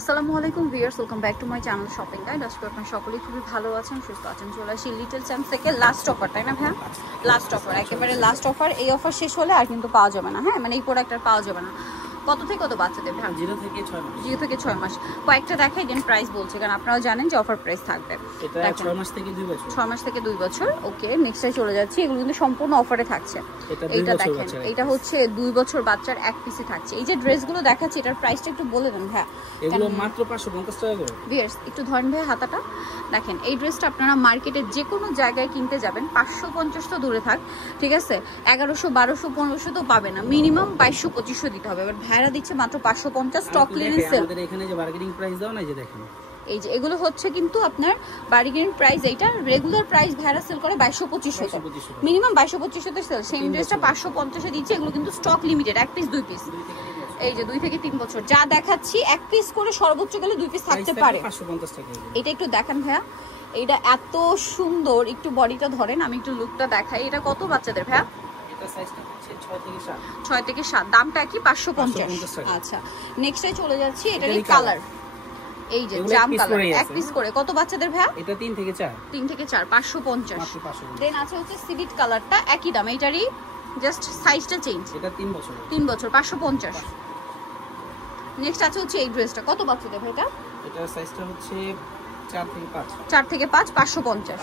আসসালামু আলাইকুম viewers, welcome back to my channel shopping guide. আজকে আপনারা সকলেই খুবই ভালো আছেন, সুস্থ আছেন। চলে আসি লিটল চ্যাম্পস থেকে লাস্ট অফার, তাই না ভাইয়া? লাস্ট অফার, একেবারে লাস্ট অফার। এই অফার শেষ হলে আর কিন্তু পাওয়া যাবে না। হ্যাঁ, মানে এই প্রোডাক্ট আর পাওয়া যাবে না। কত থেকে কত বাচ্চাদের ভাই? 0 থেকে 6 মাস। 0 থেকে 6 মাস। কয়েকটা দেখাই দেন, প্রাইস বলছে, কারণ আপনারাও জানেন যে অফার প্রাইস থাকবে। এটা 6 মাস থেকে 2 বছর। 6 মাস থেকে 2 বছর। ওকে, নেক্সটে চলে যাচ্ছি। এগুলো কিন্তু সম্পূর্ণ অফারে থাকছে। এইটা দেখেন, এটা হচ্ছে 2 বছর বাচ্চার এক পিসে থাকছে। এই যে ড্রেসগুলো দেখাচ্ছি, এটার প্রাইসটা একটু বলে দেন ভাই। এগুলো মাত্র 550 টাকা করে। ভিউয়ার্স একটু ধরেন ভাই হাতাটা। দেখেন, এই ড্রেসটা আপনারা মার্কেটে যে কোনো জায়গায় কিনতে যাবেন 550 তো দূরে থাক, ঠিক আছে, 1100 1200 1500 তো পাবে না, মিনিমাম 2200 2500 দিতে হবে। এবার ভাড়া দিচ্ছে মাত্র 550। Stock clearance sale. আমাদের এখানে যে বার্গেনিং প্রাইস দাও না, এই যে দেখেন, এই যে এগুলো হচ্ছে কিন্তু আপনার বার্গেনিং প্রাইস। এইটা রেগুলার প্রাইস ভাড়া সেল করে 2200 2500, মিনিমাম 2200 2500 তে সেল। সেম ড্রেসটা 550 এ দিচ্ছে। এগুলো কিন্তু স্টক লিমিটেড, এক পিস 2 পিস। এই যে 2 থেকে 3 বছর যা দেখাচ্ছি, এক পিস করে সর্বোচ্চ গেলে 2 পিস থাকতে পারে। 550 টাকা। এটা একটু দেখেন ভাইয়া, এটা এত সুন্দর। একটু বডিটা ধরেন, আমি একটু লুকটা দেখাই। এটা কত বাচ্চাদের ভাইয়া? এটা সাইজটা হচ্ছে 6 থেকে 7। 6 থেকে 7, দামটা কি? 550 টাকা। আচ্ছা, নেক্সটে চলে যাচ্ছি। এটারই কালার, এই যে জাম কালার, এক পিস করে। কত বাচ্চাদের ভাইয়া? এটা 3 থেকে 4। 3 থেকে 4, 550। দেন আছে হচ্ছে সিভিট কালারটা, একই দাম। এটারই জাস্ট সাইজটা চেঞ্জ। এটা 3 বছর। 3 বছর, 550। নেক্সট আছে হচ্ছে এই ড্রেসটা। কত বাচ্চাদের ভাই এটা? এটা সাইজটা হচ্ছে 4 থেকে 5। 4 থেকে 5, 550।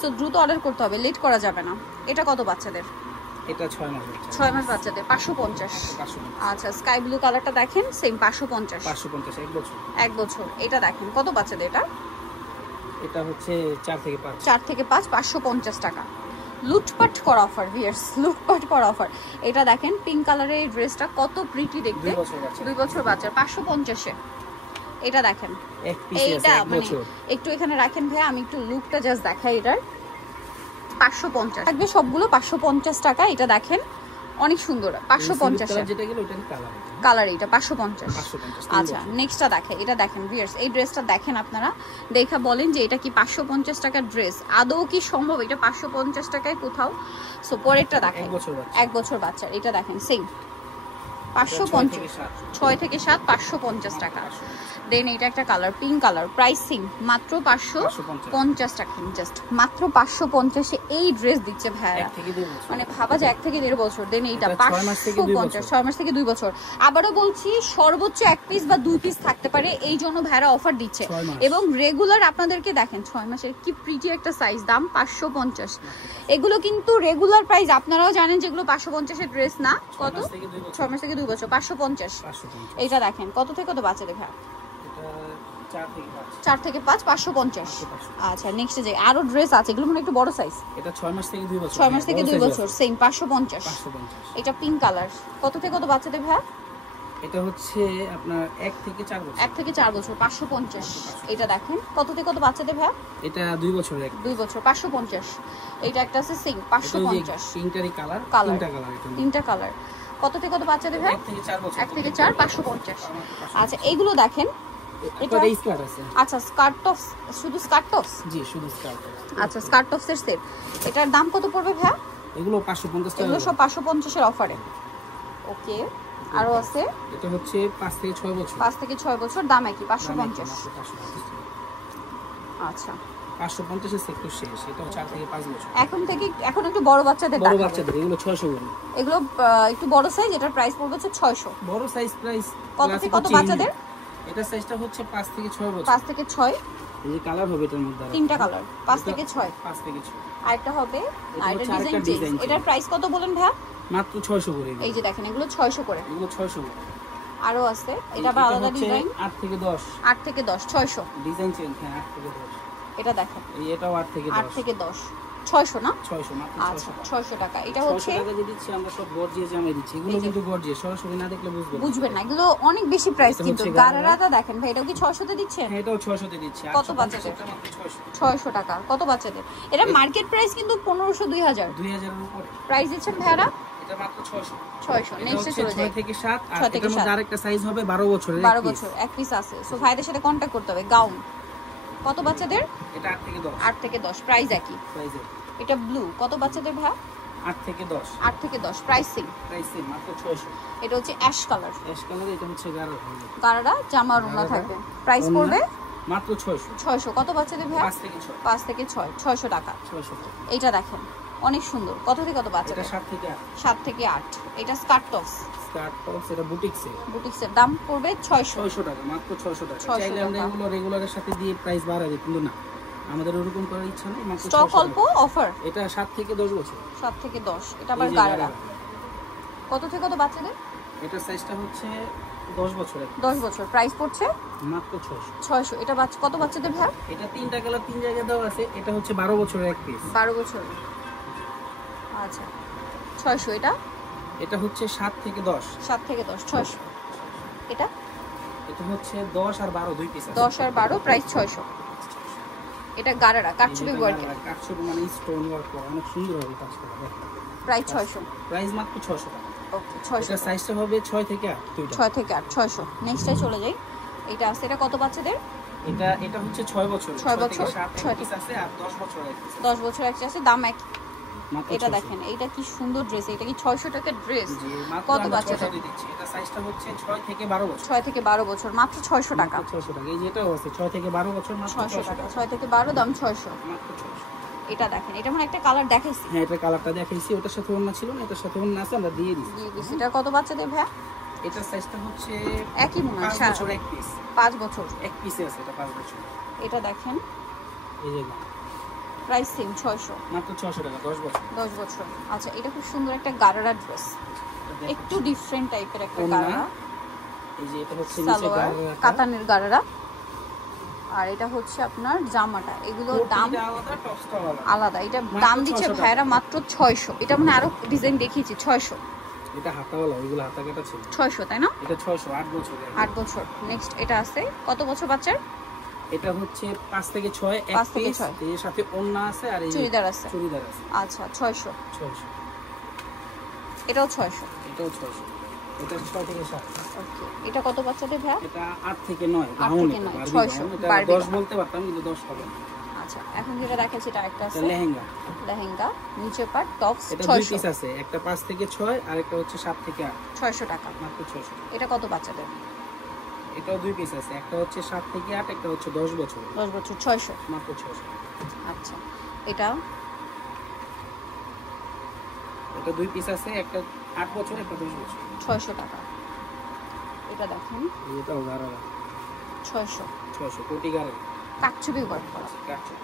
সো দ্রুত অর্ডার করতে হবে, লেট করা যাবে না। এটা কত বাচ্চাদের? এটা 6 মাস। 6 মাস বাচ্চাদের, 550। আচ্ছা, স্কাই ব্লু কালারটা দেখেন, সেম 550। 550 এক বছর। এক বছর। এটা দেখেন, কত বাচ্চাদের এটা? এটা হচ্ছে 4 থেকে 5। 4 থেকে 5, 550 টাকা। লুটপাট করা অফার ভিউয়ার্স, লুটপাট করা অফার। এটা দেখেন, পিঙ্ক কালারের এই ড্রেসটা কত প্রিটি দেখতে। 2 বছর বাচ্চার, 550 এ। এটা দেখেন, এক পিস আছে, এইটা এক মানে বছর। একটু এখানে রাখেন ভাই, আমি একটু লুকটা জাস্ট দেখাই। এটার 550 থাকবে সবগুলো, 550 টাকা। এটা দেখেন, অনেক সুন্দর, 550 এ। যেটা গেল ওটার কালার, কালার এটা 550। 550। আচ্ছা, নেক্সটটা দেখেন। এটা দেখেন ভিউয়ার্স, এই ড্রেসটা দেখেন, আপনারা দেখা বলেন যে এটা কি 550 টাকার ড্রেস? আদৌ কি সম্ভব এটা 550 টাকায় কোথাও? সো পরেরটা দেখেন, 1 বছর বাচ্চার। এটা দেখেন, সেম 550। 6 থেকে 7, 550 টাকা। দেন এটা একটা কালার, পিঙ্ক কালার, প্রাইসিং মাত্র 550 টাকা। জাস্ট মাত্র 550 এ এই ড্রেস দিচ্ছে ভাইয়া। মানে ভাবা যায় 1 থেকে 1.5 বছর। দেন এইটা 550, 6 মাস থেকে 2 বছর। আবারও বলছি, সর্বোচ্চ 1 পিস বা 2 পিস থাকতে পারে, এই জন্য ভাইয়া অফার দিচ্ছে। এবং রেগুলার আপনাদেরকে দেখেন 6 মাসের কি প্রিটি একটা সাইজ, দাম 550। এগুলো কিন্তু রেগুলার প্রাইস, আপনারাও জানেন যেগুলো 550 এর ড্রেস না। কত? 6 মাস থেকে 2 বছর, 550। এইটা দেখেন, কত থেকে কত বাচ্চাদের ভাইয়া? 4 থেকে 5, 550। আচ্ছা, নেক্সট যে আরো ড্রেস আছে, এগুলো মনে একটু বড় সাইজ। এটা 6 মাস থেকে 2 বছর। 6 মাস থেকে 2 বছর, সেম 550। এটা পিঙ্ক কালার, কত থেকে কত বাচ্চাদের ভাই? এটা হচ্ছে আপনার 1 থেকে 4 বছর। 1 থেকে 4 বছর, 550। এটা দেখেন, কত থেকে কত বাচ্চাদের ভাই? এটা 2 বছর। 2 বছর, 550। এটা একটা আছে সেম 550। পিঙ্কারি কালার, তিনটা কালার। কত থেকে কত বাচ্চাদের ভাই? 1 থেকে 4 বছর। 1 থেকে 4, 550। আচ্ছা, এইগুলো দেখেন, এটা স্কার্ট আছে। আচ্ছা, স্কার্ট টপস, শুধু স্কার্ট টপস? জি, শুধু স্কার্ট। আচ্ছা, স্কার্ট টপসের সেট। এটার দাম কত পড়বে ভাই? এগুলো 550 টাকা। এগুলো সব 550 এর অফারে। ওকে, আরো আছে। এটা হচ্ছে 5 থেকে 6 বছর। 5 থেকে 6 বছর, দাম একই, 550। আচ্ছা, 550 এর সেক্টর শেষ। এটা 4 থেকে 5 বছর। এখন একটু বড় বাচ্চাদের বড় বাচ্চাদের এগুলো 600 করে। এগুলো একটু বড় সাইজ, এটার প্রাইস পড়বে হচ্ছে 600। বড় সাইজ প্রাইস কত থেকে কত বাচ্চাদের? এটা সাইজটা হচ্ছে 5 থেকে 6 বছর। 5 থেকে 6। এই কালার হবে এটার মধ্যে তিনটা কালার, 5 থেকে 6। 5 থেকে 6। আরেকটা হবে, আর এটা ডিজাইন। এটার প্রাইস কত বলেন ভাই? মাত্র 600 করে। এই যে দেখেন, এগুলো 600 করে। এগুলো 600 করে। আরো আছে, এটা আবার আলাদা ডিজাইন। 8 থেকে 10। 8 থেকে 10, 600। ডিজাইন চেঞ্জ, হ্যাঁ, 8 থেকে 10। এটা দেখেন, এটাও 8 থেকে 10। 8 থেকে 10, 600 না? 600 মাত্র। আচ্ছা, 600 টাকা। এটা হচ্ছে 600 টাকা দিয়ে দিচ্ছি আমরা, সব গর্জিয়াস জামাই দিচ্ছি। এগুলো কিন্তু গর্জিয়াস, সরাসরি না দেখলে বুঝবেন না। এগুলো অনেক বেশি প্রাইস কিন্তু। গারারাটা দেখেন ভাই, এটাও কি 600 তে দিচ্ছেন? হ্যাঁ, এটাও 600 তে দিচ্ছি। কত বাচ্চাদের? 600 টাকা। কত বাচ্চাদের? এটা মার্কেট প্রাইস কিন্তু 1500 2000 2000 এর উপরে প্রাইস দিচ্ছেন ভাইরা। এটা মাত্র 600। 600। নেক্সটে চলে যাই। 6 থেকে 7। আর এটার মধ্যে আরেকটা সাইজ হবে 12 বছরের। 12 বছর, এক পিস আছে। সো ভাইদের সাথে কন্টাক্ট করতে হবে। গাউন কত বাচ্চাদের? এটা 8 থেকে 10। 8 থেকে 10, প্রাইস একই। প্রাইস এটা ব্লু, কত বাচ্চাদের ভাই? 8 থেকে 10। 8 থেকে 10 প্রাইসিং মাত্র 600। এটা হচ্ছে অ্যাশ কালার। এটা হচ্ছে গারারা জামা ওড়না থাকবে। প্রাইস পড়বে মাত্র 600। 600 কত বাচ্চাদের ভাই? 5 থেকে 6 600 টাকা। 600 টাকা। এইটা দেখেন অনেক সুন্দর। কত থেকে কত বাচ্চাদের? এটা 7 থেকে 8। 7 থেকে 8। এটা স্কার্ট টপস। এটা বুটিক্সের দাম পড়বে 600 টাকা, মাত্র 600 টাকা। 600 চাইলে আমরা এগুলো রেগুলারের সাথে দিয়ে প্রাইস বাড়াই, কিন্তু না, আমাদের ওরকম করার ইচ্ছা নেই। মাত্র স্টক অল্প, অফার। এটা 7 থেকে 10 বছর। 7 থেকে 10। এটা আবার গারারা। কত থেকে কত বাচ্চাদের? এটা সাইজটা হচ্ছে 10 বছরের। 10 বছর। প্রাইস পড়ছে মাত্র 600। 600। এটা কত বাচ্চাদের ভাই? এটা তিনটা কালার, তিন জায়গায় দেওয়া আছে। এটা হচ্ছে 12 বছরের এক পিস। 12 বছর। আচ্ছা 600। এটা হচ্ছে 7 থেকে 10। 7 থেকে 10 600। এটা হচ্ছে 10 আর 12 দুই পিস আছে। 10 আর 12 প্রাইস 600। এটা গারারা কাটছবি ওয়ার্ক, কাটছবি মানে স্টোন ওয়ার্ক করা, অনেক সুন্দর হবে কাজ করা। প্রাইস 600। প্রাইস মাত্র 600 টাকা। ওকে 600। এটা সাইজটা হবে 6 থেকে 8 দুইটা। 6 থেকে 8 600। নেক্সটে চলে যাই। এটা আছে, এটা কত বাচ্চাদের? এটা হচ্ছে 6 বছর। 6 বছর 6 পিস আছে আর 10 বছর এক পিস। 10 বছর একটা আছে, দাম এক। এটা দেখেন, এটা কি সুন্দর ড্রেস। এটা কি 600 টাকার ড্রেস? কত বাচ্চাদের? এটা সাইজটা হচ্ছে 6 থেকে 12 বছর। 6 থেকে 12 বছর মাত্র 600 টাকা। 600 টাকা। এই যেটাও আছে 6 থেকে 12 বছর, মাত্র 600 টাকা। 6 থেকে 12 দাম 600। মাত্র 600। এটা দেখেন, এটা মানে একটা কালার দেখাইছি। হ্যাঁ, এটা কালারটা দেখাইছি। ওটার সাথে ওড়না ছিল না, এটার সাথে ওড়না আছে, আমরা দিয়ে দিছি। এটা কত বাচ্চাদের ভাই? এটা সাইজটা হচ্ছে একই মনে হয় 5 বছর এক পিস। 5 বছর এক পিসে আছে, এটা 5 বছর। এটা দেখেন, এই যে প্রাইস সেম 600। মাত্র 600 টাকা, 10 বছর। 10 বছর। আচ্ছা, এটা খুব সুন্দর একটা গারারা ড্রেস, একটু ডিফারেন্ট টাইপের একটা গারারা। এই যে এটা হচ্ছে নিচে সালোয়ার গারারা, কাতানের গারারা। আর এটা হচ্ছে আপনার জামাটা। এগুলো দাম আলাদা, টপসটা আলাদা। এটা দাম দিচ্ছে ভাইরা মাত্র 600। এটা মানে আরো ডিজাইন দেখিয়েছি 600। এটা হাতাওয়ালা, ওইগুলো হাতা কাটা ছিল। 600 তাই না? এটা 600, 8 বছর। 8 বছর। নেক্সট এটা আছে, কত বছর বাচ্চার? এটা হচ্ছে 5 থেকে 6 এক 5 থেকে পিস। 6 এর সাথে ওড়না আছে আর এই চুড়িদার আছে। চুড়িদার আছে। আচ্ছা 600। 600। এটাও 600। এটাও 600। এটা 6 থেকে 7। ওকে, এটা কত বাচ্চাদের ভাই? এটা 8 থেকে 9। 8 থেকে 9 600। এটা 10 বলতে পারতাম, কিন্তু 10 হবে না। আচ্ছা, এখন যেটা দেখাচ্ছি এটা একটা আছে লেহেঙ্গা। লেহেঙ্গা নিচে পাট টপস। এটা দুই পিস আছে, একটা 5 থেকে 6 আর একটা হচ্ছে 7 থেকে 8। 600 টাকা। মাত্র 600। এটা কত বাচ্চাদের? এটাও দুই পিস আছে, একটা হচ্ছে 7 থেকে 8, একটা হচ্ছে 10 বছর। 10 বছর 600। মাত্র 600। আচ্ছা, এটা দুই পিস আছে, একটা 8 বছর, একটা 10 বছর। 600 টাকা। এটা দেখেন, এটাও গারারা। 600। 600 কোটি গারারা। কাটছবি ওয়ার্ক করা,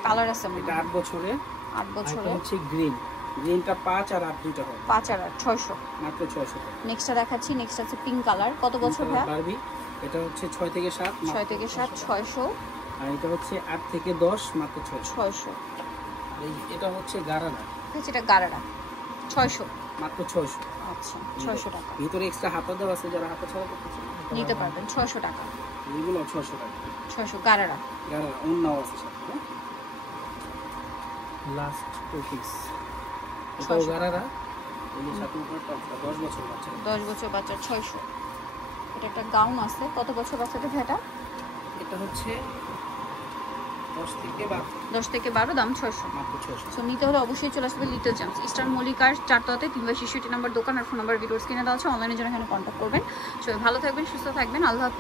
কালার আছে মানে। এটা 8 বছরের। 8 বছরের। এটা হচ্ছে গ্রিনটা 5 আর 8 দুইটা হবে। 5 আর 8 600। মাত্র 600 টাকা। নেক্সটটা দেখাচ্ছি। নেক্সট আছে পিঙ্ক কালার। কত বছর ভাই? বারবি। এটা হচ্ছে 6 থেকে 7। 6 থেকে 7 600। আর এটা হচ্ছে 8 থেকে 10, মাত্র 600। 600। এটা হচ্ছে গারারা। এটা গারারা 600। মাত্র 600। আচ্ছা 600 টাকা। ভিতরে এক্সট্রা হাতা দেওয়া আছে, যারা হাতা ছাড়া করতে চান নিতে পারবেন 600 টাকা। এগুলো 600 টাকা। 600 গারারা। গারারা অন্যও আছে সাথে। Last two piece. এটাও গারারা। এই যে সাথে উপরে টপটা 10 বছর বাচ্চা। 10 বছর বাচ্চা 600। এটা একটা গাউন আছে। কত বছর বাচ্চাদের ভাইটা? এটা হচ্ছে 10 থেকে 12। 10 থেকে 12 দাম 600। মাত্র 600। সো নিতে হলে অবশ্যই চলে আসবে লিটল চ্যাম্পস, ইস্টার্ন মল্লিকার 4তলাতে 3/66 নম্বর দোকান। আর ফোন নাম্বার ভিডিওস কিনে দেওয়া আছে। অনলাইনের জন্য এখানে কন্ট্যাক্ট করবেন। সবাই ভালো থাকবেন, সুস্থ থাকবেন। আল্লাহ হাফেজ।